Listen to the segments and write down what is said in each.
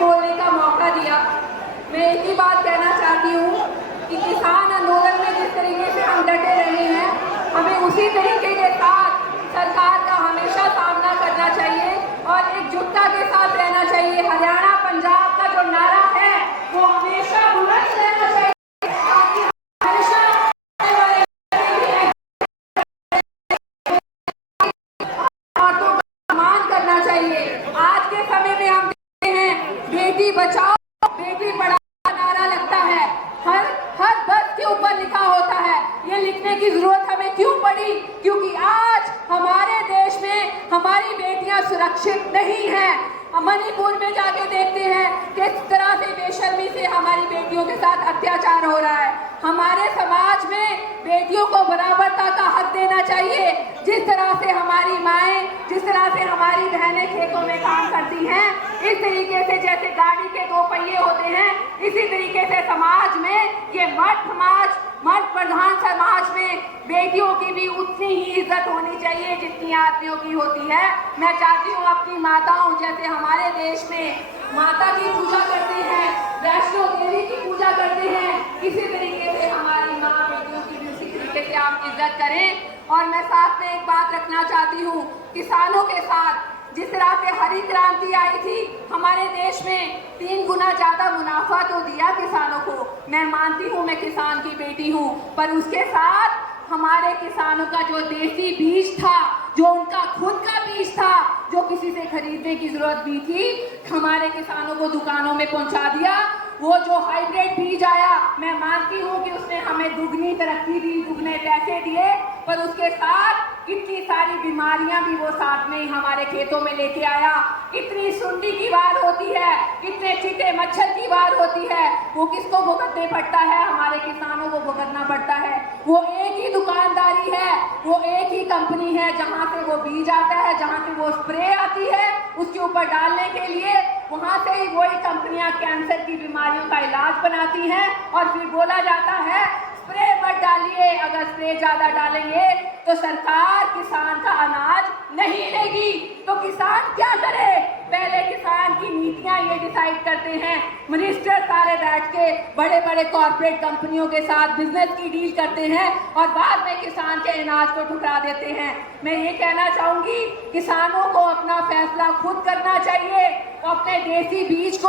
बोलने का मौका दिया। मैं एक ही बात कहना चाहती हूँ कि किसान आंदोलन में जिस तरीके से हम डटे रहे हैं, हमें उसी तरीके के साथ सरकार का हमेशा सामना करना चाहिए और एकजुटता के साथ रहना चाहिए। हरियाणा पंजाब का जो नारा है वो हमेशा बुलंद रहना चाहिए, ताकि हमेशा बातों का सम्मान करना चाहिए। आज के समय में हम देखते हैं बेटी बचाओ बेटी पढ़ाओ का नारा लगता है, हर बस के ऊपर लिखा होता है। ये लिखने की जरूरत हमें क्यों पड़ी? क्योंकि आज हमारे देश में हमारी बेटियां सुरक्षित नहीं हैं। मणिपुर में जाके देखते हैं किस तरह से बेशर्मी से हमारी बेटियों के साथ अत्याचार हो रहा है। हमारे समाज में बेटियों को बराबरता का हक देना चाहिए। जिस तरह से हमारी माएं, जिस तरह से हमारी बहनें खेतों में काम करती हैं, इस तरीके से जैसे गाड़ी के दो पहिए होते हैं, इसी तरीके से समाज में ये मर्द प्रधान समाज में बेटियों की भी उतनी ही इज्जत होनी चाहिए जितनी आदमियों की होती है। मैं चाहती हूँ अपनी माताओं, जैसे हमारे देश में माता की पूजा करते हैं, वैष्णो देवी की पूजा करते हैं, इसी तरीके से हमारी माँ बेटियों की भी उसी तरीके से आप इज्जत करें। और मैं साथ में एक बात रखना चाहती हूँ, किसानों के साथ जिस तरह से हरी क्रांति आई थी, हमारे देश में 3 गुना ज्यादा मुनाफा तो दिया किसानों को। मैं मानती हूँ, मैं किसान की बेटी हूँ, पर उसके साथ हमारे किसानों का जो देसी बीज था, जो उनका खुद का बीज था, जो किसी से खरीदने की जरूरत भी थी, हमारे किसानों को दुकानों में पहुंचा दिया। वो जो हाइब्रिड बीज आया, मैं मानती हूँ कि उसने हमें दुगनी तरक्की दी, दुगने पैसे दिए, पर उसके साथ कितनी सारी बीमारियां भी वो साथ में ही हमारे खेतों में लेके आया। कितनी सुंडी की बात होती है, कितने चीटे मच्छर की बात होती है, वो किसको भुगतने पड़ता है? हमारे किसानों को भुगतना पड़ता है। वो एक ही दुकानदारी है, वो एक ही कंपनी है जहां से वो बीज आता है, जहां से वो स्प्रे आती है उसके ऊपर डालने के लिए, वहां से ही वही कंपनियां कैंसर की बीमारियों का इलाज बनाती हैं। और फिर बोला जाता है स्प्रे मत डालिए, अगर स्प्रे ज्यादा डालेंगे तो सरकार किसान का अनाज नहीं लेगी। तो किसान क्या करे? पहले किसान की नीतियां ये डिसाइड करते हैं, मिनिस्टर सारे बैठ के बड़े बड़े कॉर्पोरेट कंपनियों के साथ बिजनेस की डील करते हैं और बाद में किसान के अनाज को ठुकरा देते हैं। मैं ये कहना चाहूंगी, किसानों को अपना फैसला खुद करना चाहिए, अपने देसी बीज को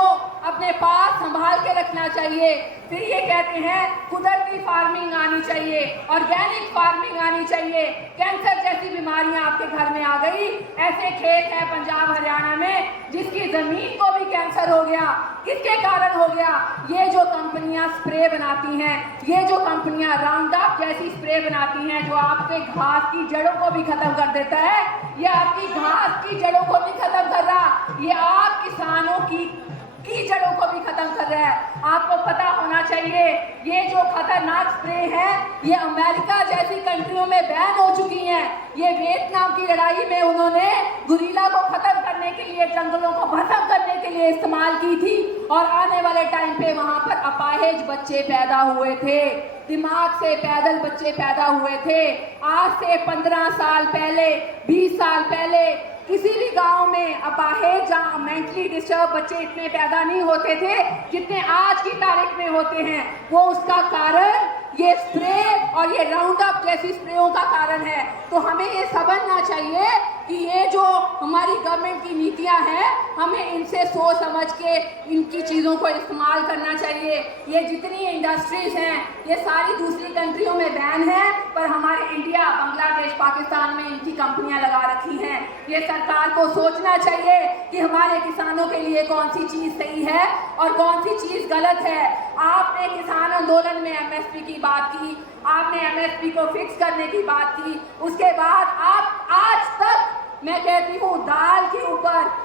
अपने पास संभाल के रखना चाहिए। फिर ये कहते हैं कुदरती फार्मिंग आनी चाहिए, ऑर्गेनिक फार्मिंग आनी चाहिए। कैंसर जैसी बीमारियां आपके घर में आ गई, ऐसे खेत है पंजाब हरियाणा में जिसकी जमीन को भी कैंसर हो गया। किसके कारण हो गया? ये जो कंपनियां स्प्रे बनाती हैं, ये जो कंपनियां राउंडअप जैसी स्प्रे बनाती हैं, जो आपके घास की जड़ों को भी खत्म कर देता है, ये आपकी घास की जड़ों को भी खत्म कर रहा, ये आप किसानों की जड़ों को भी खत्म कर रहा है। आपको पता होना चाहिए, ये जो खतरनाक स्प्रे है, ये अमेरिका जैसी कंट्रियों में बैन हो चुकी हैं। ये वियतनाम की लड़ाई में उन्होंने गुरीला को खत्म करने के लिए, जंगलों को भस्म करने के लिए इस्तेमाल की थी और आने वाले टाइम पे वहां पर अपाहिज बच्चे पैदा हुए थे, दिमाग से पैदल बच्चे पैदा हुए थे। आज से 15 साल पहले, 20 साल पहले किसी भी गांव में अपाहिज, जहां मेंटली डिस्टर्ब बच्चे इतने पैदा नहीं होते थे जितने आज की तारीख में होते हैं। वो उसका कारण ये स्प्रे और ये राउंड अप जैसी स्प्रेयों का कारण है। तो हमें ये समझना चाहिए कि ये जो हमारी गवर्नमेंट की नीतियां हैं, हमें इनसे सोच समझ के इनकी चीज़ों को इस्तेमाल करना चाहिए। ये जितनी इंडस्ट्रीज हैं, ये सारी दूसरी कंट्रियों में बैन है, पर हमारे इंडिया, बांग्लादेश, पाकिस्तान में इनकी कंपनियां लगा रखी हैं। ये सरकार को सोचना चाहिए कि हमारे किसानों के लिए कौन सी चीज़ सही है और कौन सी चीज़ गलत है। आपने किसान आंदोलन में एमएसपी की बात की, आपने एमएसपी को फिक्स करने की बात की, उसके बाद आप आज तक, मैं कहती हूँ, दाल के ऊपर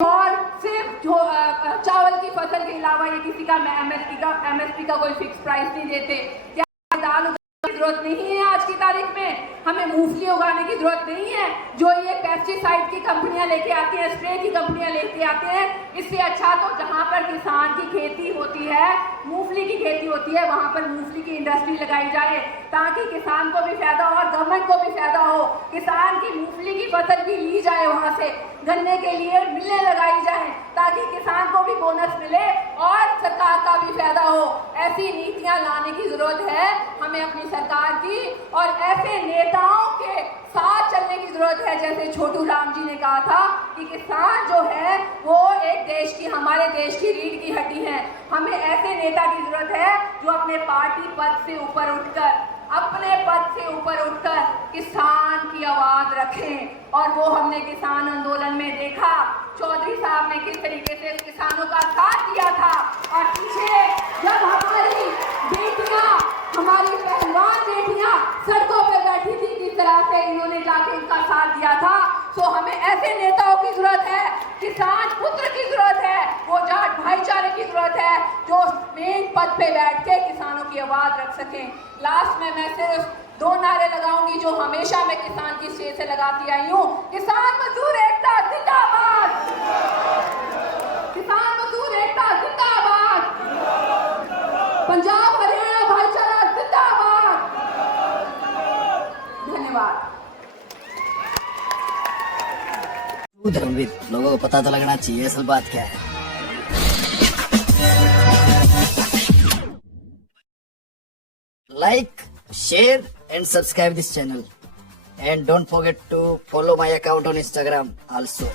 और सिर्फ जो चावल की फसल के अलावा ये किसी का एमएसपी का कोई फिक्स प्राइस नहीं देते। क्या दाल उगाने की जरूरत नहीं है? आज की तारीख में हमें मूंगफली उगाने की जरूरत नहीं है जो ये पेस्टिसाइड की कंपनियां लेके आती हैं, स्प्रे की कंपनियां लेके आते हैं। इससे अच्छा तो जहां पर किसान की खेती होती है, मूंगफली की खेती होती है, वहां पर मूंगफली की इंडस्ट्री लगाई जाए ताकि किसान को भी फायदा हो और गवर्नमेंट को भी फायदा हो। किसान की मूंगफली की फसल भी ली जाए, वहां से गन्ने के लिए मिलें लगाई जाए ताकि किसान को हो, ऐसी नीतियां लाने की जरूरत है हमें अपनी सरकार की, और ऐसे नेताओं के साथ चलने की जरूरत है। जैसे छोटू राम जी ने कहा था कि किसान जो है वो एक देश की, हमारे देश की रीढ़ की हड्डी है। हमें ऐसे नेता की जरूरत है जो अपने पार्टी पद से ऊपर उठकर किसान की आवाज रखें। और वो हमने किसान आंदोलन में देखा, चौधरी साहब ने किस तरीके से किसानों का साथ दिया था। और पीछे जब हमारी बेटियां, हमारी पहलवान बेटियां सड़कों पे बैठी थी, किस तरह से इन्होंने जाके इनका साथ दिया था। तो हमें ऐसे नेताओं की जरूरत है, किसान पुत्र की जरूरत है, वो जाट भाईचारे की जरूरत है जो मेन पद पे बैठ के किसानों की आवाज रख सकें। लास्ट में मैं सिर्फ 2 नारे लगाऊंगी जो हमेशा मैं किसान की स्टेज से लगाती आई हूँ। किसान मजदूर एकता जिंदाबाद, किसान मजदूर एकता जिंदाबाद, पंजाब हरियाणा भाईचारा जिंदाबाद। धन्यवाद। धर्मवीर, लोगों को पता तो लगना चाहिए असल बात क्या है। Like, share and subscribe this channel, and don't forget to follow my account on Instagram also.